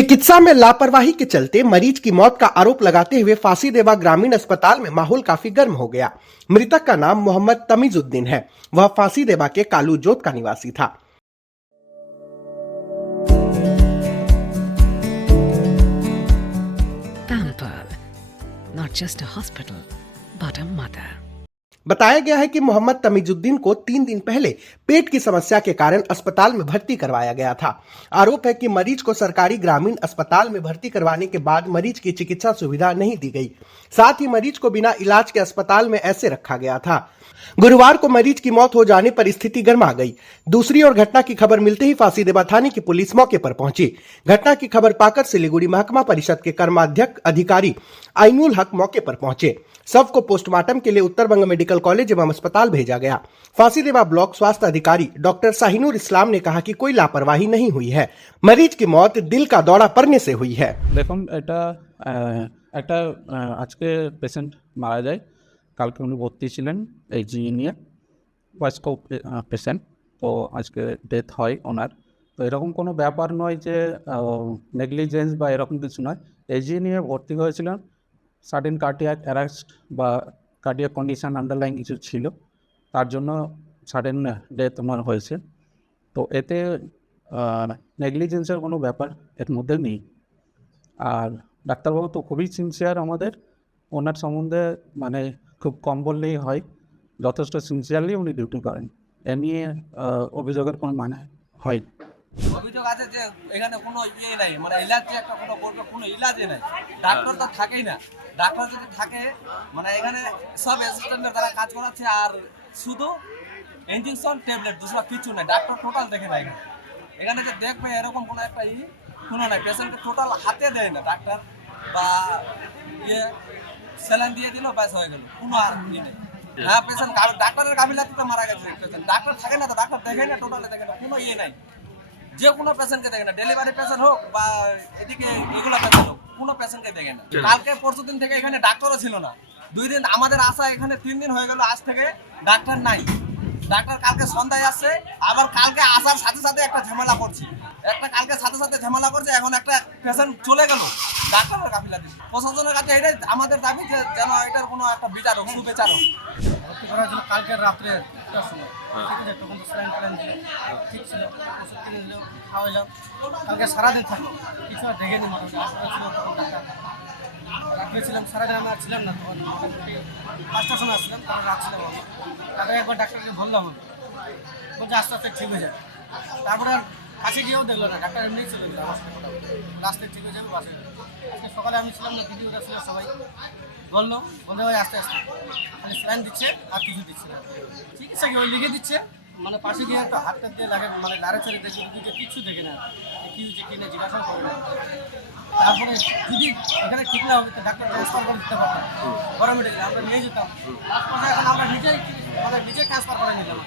चिकित्सा में लापरवाही के चलते मरीज की मौत का आरोप लगाते हुए फांसीदेवा ग्रामीण अस्पताल में माहौल काफी गर्म हो गया। मृतक का नाम मोहम्मद तमीजुद्दीन है। वह फांसीदेवा के कालू जोत का निवासी था। Pamper, not just a hospital, but a mother. बताया गया है कि मोहम्मद तमीजुद्दीन को 3 दिन पहले पेट की समस्या के कारण अस्पताल में भर्ती करवाया गया था। आरोप है कि मरीज को सरकारी ग्रामीण अस्पताल में भर्ती करवाने के बाद मरीज की चिकित्सा सुविधा नहीं दी गई। साथ ही मरीज को बिना इलाज के अस्पताल में ऐसे रखा गया था। गुरुवार को मरीज की मौत हो जाने पर स्थिति गर्मा गई। दूसरी ओर घटना की खबर मिलते ही फांसीदेवा थाने की पुलिस मौके पर पहुंची। घटना की खबर पाकर सिलीगुड़ी महकमा परिषद के कर्माध्यक्ष अधिकारी आइनुल हक मौके पर पहुंचे। शव को पोस्टमार्टम के लिए उत्तरबंग मेडिकल कॉलेज एवं अस्पताल भेजा गया। फांसीदेवा ब्लॉक स्वास्थ्य अधिकारी डॉक्टर शाहिनुर इस्लाम ने कहा कि कोई लापरवाही नहीं हुई है। मरीज की मौत दिल का दौरा पड़ने से हुई है। দেখুন একটা আজকে পেশেন্ট মারা যায়, কালকে উনি ভর্তি ছিলেন এই জিই নিয়ে, বয়স্ক পেশেন্ট, তো আজকে ডেথ হয় ওনার। তো এরকম কোনো ব্যাপার নয় যে নেগলিজেন্স বা এরকম কিছু নয়। এই জিই নিয়ে ভর্তি হয়েছিলেন, সাডেন কার্ডিয়াক অ্যারেস্ট বা কার্ডিয়াক কন্ডিশন আন্ডারলাইন কিছু ছিল, তার জন্য সাডেন ডেথ ওনার হয়েছে। তো এতে নেগলিজেন্সের কোনো ব্যাপার এর মধ্যে নেই। আর ডাক্তারবাবু তো খুবই সিনসিয়ার আমাদের, ওনার সম্বন্ধে মানে খুব কম বললেই হয়, যথেষ্ট সিনসিয়ারলি উনি ডিউটি করেন। এ নিয়ে অভিযোগের কোনো মানে হয়। অভিযোগ আছে যে এখানে কোনো ইয়ে নাই, মানে ইলাজ যে একটা কোনো করবে, কোনো ইলাজই নাই। ডাক্তার তো থাকেই না। ডাক্তার যদি থাকে মানে এখানে সব অ্যাসিস্ট্যান্টের দ্বারা কাজ করাচ্ছে, আর শুধু ইঞ্জেকশন ট্যাবলেট, দুসরা কিছু নাই। ডাক্তার টোটাল দেখে না এখানে। এখানে যে দেখবে এরকম কোনো একটা কোনো নাই। পেশেন্টকে টোটাল হাতে দেয় না ডাক্তার, বা ইয়ে স্যালাইন দিয়ে দিল, ব্যাস হয়ে গেল, কোনো আর ইয়ে নেই। হ্যাঁ, পেশেন্ট ডাক্তারের গাফিলতিতে মারা গেছে পেশেন্ট। ডাক্তার থাকে না তো, ডাক্তার দেখে না, টোটালে দেখে না, কোনো ইয়ে নাই। যে কোনো পেশেন্টকে দেখে না, ডেলিভারি পেশেন্ট হোক বা এদিকে এগুলো পেশেন্ট হোক, কোনো পেশেন্টকে দেখে না। কালকে পরশু দিন থেকে এখানে ডাক্তারও ছিল না। 2 দিন আমাদের আসা, এখানে 3 দিন হয়ে গেল আজ থেকে ডাক্তার নাই। ডাক্তার কালকে সন্ধ্যায় আসছে, আবার কালকে আসার সাথে সাথে একটা ঝামেলা করছে, এখন একটা পেশেন্ট চলে গেল ডাক্তারের গাফিলতি। প্রশাসনের কাছে এটাই আমাদের দাবি যে যেন এটার কোনো একটা বিচার হোক, সুবিচার হোক। ভর্তি করা হয়েছিল কালকে রাত্রে 1টার সময়, ঠিক আছে? তখন তো স্যালাইন দিল, ঠিক ছিল, ওষুধ কিনে দিল, খাওয়াইলাম। কালকে সারাদিন থাকলো, কিছু আর দেখেনি। মোটামুটি আসতে ছিল তখন ডাক্তার রাত্রে ছিলাম, সারাদিন আমরা ছিলাম না। তখন মোটামুটি 5টার সময় আসছিলাম, তখন রাত ছিলাম। তারপরে একবার ডাক্তারকে বললাম, বলছে আস্তে আস্তে ঠিক হয়ে যায়। তারপরে আর কাছে গিয়েও দেখলো না, ডাক্তার এমনি চলে গেল আমার সাথে। রাস্তায় ঠিক হয়ে যাবে, বাসে আজকে সকালে আমি ছিলাম না, ভিডিওটা ছিল, সবাই বললো ভাই আস্তে আস্তে খালি স্যালাইন দিচ্ছে আর কিছু দিচ্ছে না। চিকিৎসা কি ওই লিখে দিচ্ছে, মানে পাশে গিয়ে একটা হাতটা দিয়ে লাগে, মানে লাড়ে চড়ে দেখে দিচ্ছে, কিছু দেখে না, কি হচ্ছে কি না জিজ্ঞাসা করে না। তারপরে যদি এখানে ঠিক না হবে তো ডাক্তার ট্রান্সফার করে দিতে পারতাম, বড় মেডিকেল আমরা নিয়ে যেতাম। এখন আমরা নিজেই ট্রান্সফার করে নিলাম।